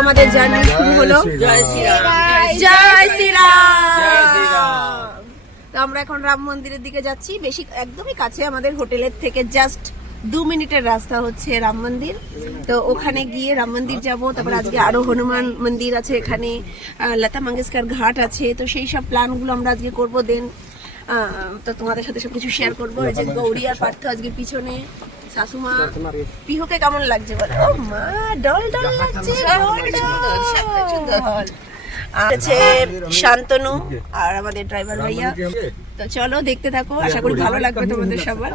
আমাদের জার্নি শুরু হলো। জয় শ্রীরাম, জয় শ্রীরাম। তো আমরা এখন রাম মন্দিরের দিকে যাচ্ছি। বেশি একদমই কাছে, আমাদের হোটেলের থেকে জাস্ট 2 মিনিটের রাস্তা হচ্ছে রাম মন্দির। তো ওখানে গিয়ে রাম মন্দির যাবো। তারপর আজকে আরো হনুমান মন্দির আছে, এখানে লতা মঙ্গেশকর ঘাট আছে। তো সেই সব প্ল্যানগুলো আমরা আজকে করবো। দেন তো তোমাদের সাথে সবকিছু শেয়ার করবো। এই যে গৌরী আর পার্থ আজকে পিছনে, শাশুমা। পিহুকে কেমন লাগছে বলো? ও মা, ডল ডল লাগছে, আছে শান্তনু আর আমাদের ড্রাইভার ভাইয়া। তো চলো দেখতে থাকো, আশা করি ভালো লাগবে তোমাদের সবার।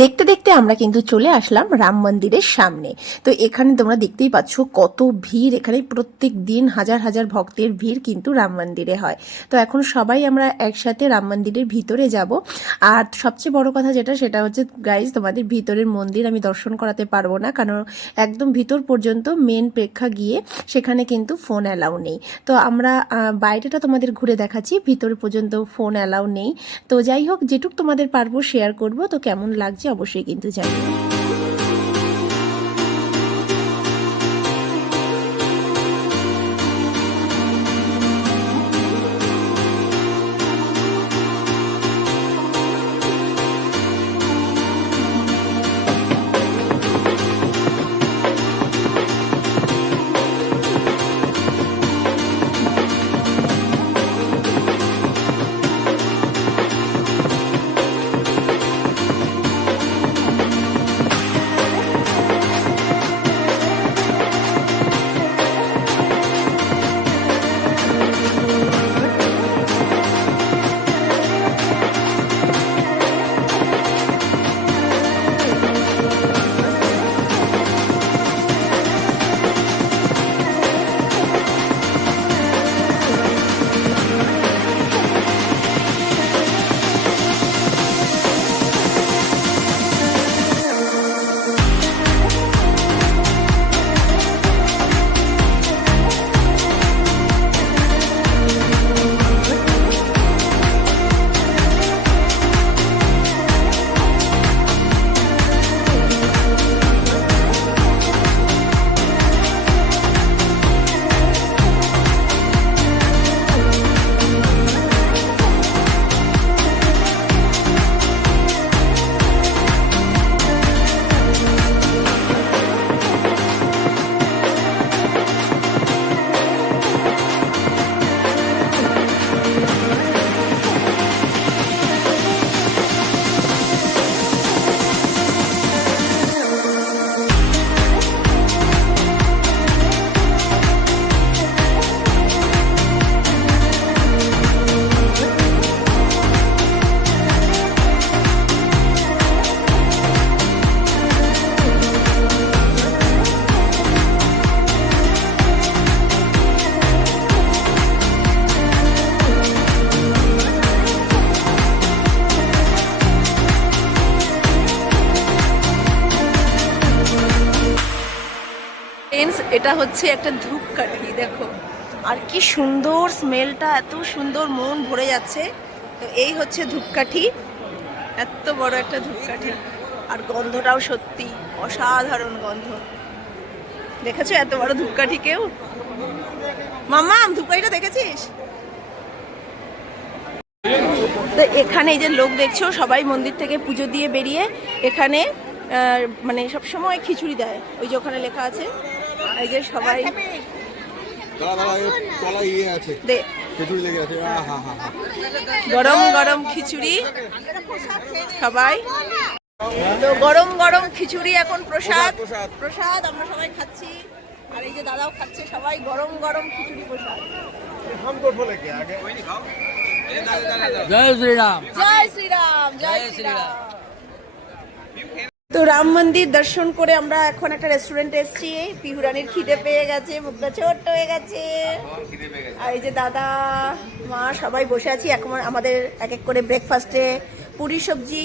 দেখতে দেখতে আমরা কিন্তু চলে আসলাম রাম মন্দিরের সামনে। তো এখানে তোমরা দেখতেই পাচ্ছ কত ভিড়। এখানে প্রত্যেক দিন হাজার হাজার ভক্তের ভিড় কিন্তু রাম মন্দিরে হয়। তো এখন সবাই আমরা একসাথে রাম মন্দিরের ভিতরে যাব। আর সবচেয়ে বড় কথা যেটা, সেটা হচ্ছে গাইজ, তোমাদের ভিতরের মন্দির আমি দর্শন করাতে পারবো না, কারণ একদম ভিতর পর্যন্ত মেন প্রেক্ষা গিয়ে সেখানে কিন্তু ফোন অ্যালাউ নেই। তো আমরা বাইরেটা তোমাদের ঘুরে দেখাচ্ছি, ভিতর পর্যন্ত ফোন অ্যালাউ নেই। তো যাই হোক, যেটুক তোমাদের পারবো শেয়ার করব। তো কেমন লাগছে অবশ্যই কিন্তু জানিও। এটা হচ্ছে একটা ধূপকাঠি, দেখো, আর কি সুন্দর স্মেলটা, এত সুন্দর, মন ভরে যাচ্ছে। তো এই হচ্ছে ধূপকাঠি, এত বড় একটা ধূপকাঠি, আর গন্ধটাও সত্যি অসাধারণ গন্ধ। দেখেছো এত বড় ধূপকাঠি? কেউ মামা ধূপকাঠিটা দেখেছিস? তো এখানে এই যে লোক দেখছো, সবাই মন্দির থেকে পুজো দিয়ে বেরিয়ে এখানে মানে সবসময় খিচুড়ি দেয়। ওই যে ওখানে লেখা আছে, এই যে সবাই গরম গরম খিচুড়ি, সবাই তো গরম গরম খিচুড়ি এখন প্রসাদ। প্রসাদ আমরা সবাই খাচ্ছি, আর এই যে দাদাও খাচ্ছে, সবাই গরম গরম খিচুড়ি প্রসাদ। জয় শ্রীরাম, জয় শ্রীরাম, জয় শ্রীরাম। তো রাম মন্দির দর্শন করে আমরা এখন একটা রেস্টুরেন্টে এসেছি। পিহুরানির খিদে পেয়ে গেছে, মুখটা ছোট্ট হয়ে গেছে। আর এই যে দাদা মা সবাই বসে আছি এখন আমাদের এক এক করে ব্রেকফাস্টে পুরি সবজি।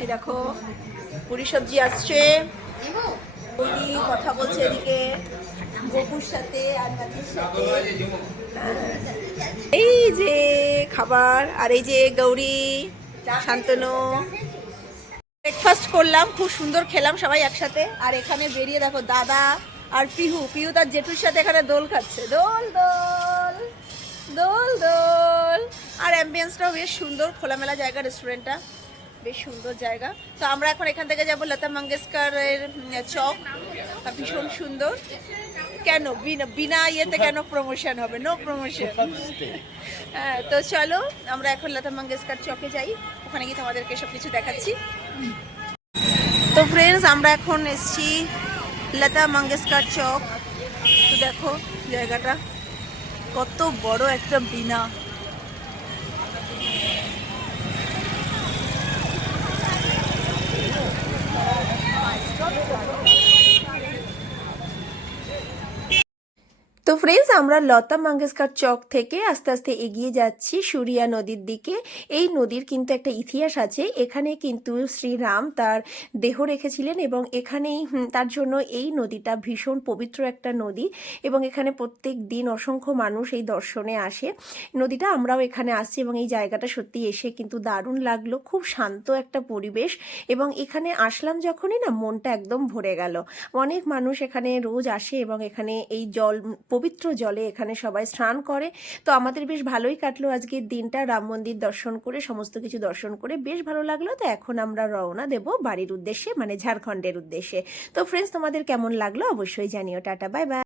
এই দেখো পুরি সবজি আসছে, উনি কথা বলছে এদিকে গোপুর সাথে আর নাতির সাথে। এই যে খাবার, আর এই যে গৌরী, শান্তনু। ব্রেকফাস্ট করলাম, খুব সুন্দর খেলাম সবাই একসাথে। আর এখানে বেরিয়ে দেখো দাদা আর পিহু পিহু তার জেঠুর সাথে এখানে দোল খাচ্ছে, দোল দোল দোল দোল। আর অ্যাম্বিয়েন্সটাও বেশ সুন্দর, খোলামেলা জায়গা, রেস্টুরেন্টটা বেশ সুন্দর জায়গা। তো আমরা এখন এখান থেকে যাবো লতা মঙ্গেশকরের চক, ভীষণ সুন্দর। কেন বিনা বিনা ইয়েতে কেন প্রমোশন হবে, নো প্রমোশন। হ্যাঁ, তো চলো আমরা এখন লতা মঙ্গেশকর চকে যাই, ওখানে গিয়ে তোমাদেরকে সব কিছু দেখাচ্ছি। তো ফ্রেন্ডস আমরা এখন এসছি লতা মঙ্গেশকর চক। তো দেখো জায়গাটা কত বড় একটা বিনা। তো ফ্রেন্ডস আমরা লতা মঙ্গেশকর চক থেকে আস্তে আস্তে এগিয়ে যাচ্ছি সুরিয়া নদীর দিকে। এই নদীর কিন্তু একটা ইতিহাস আছে, এখানে কিন্তু শ্রীরাম তার দেহ রেখেছিলেন এবং এখানেই তার জন্য এই নদীটা ভীষণ পবিত্র একটা নদী এবং এখানে প্রত্যেক দিন অসংখ্য মানুষ এই দর্শনে আসে নদীটা। আমরাও এখানে আসছি এবং এই জায়গাটা সত্যি এসে কিন্তু দারুণ লাগলো, খুব শান্ত একটা পরিবেশ এবং এখানে আসলাম যখনই না মনটা একদম ভরে গেল। অনেক মানুষ এখানে রোজ আসে এবং এখানে এই জল, পবিত্র জলে এখানে সবাই স্নান করে। তো আমাদের বেশ ভালোই কাটলো আজকের দিনটা, রাম মন্দির দর্শন করে সমস্ত কিছু দর্শন করে বেশ ভালো লাগলো। তো এখন আমরা রওনা দেব বাড়ির উদ্দেশ্যে, মানে ঝাড়খণ্ডের উদ্দেশ্যে। তো ফ্রেন্ডস তোমাদের কেমন লাগলো অবশ্যই জানিও। Tata, bye bye.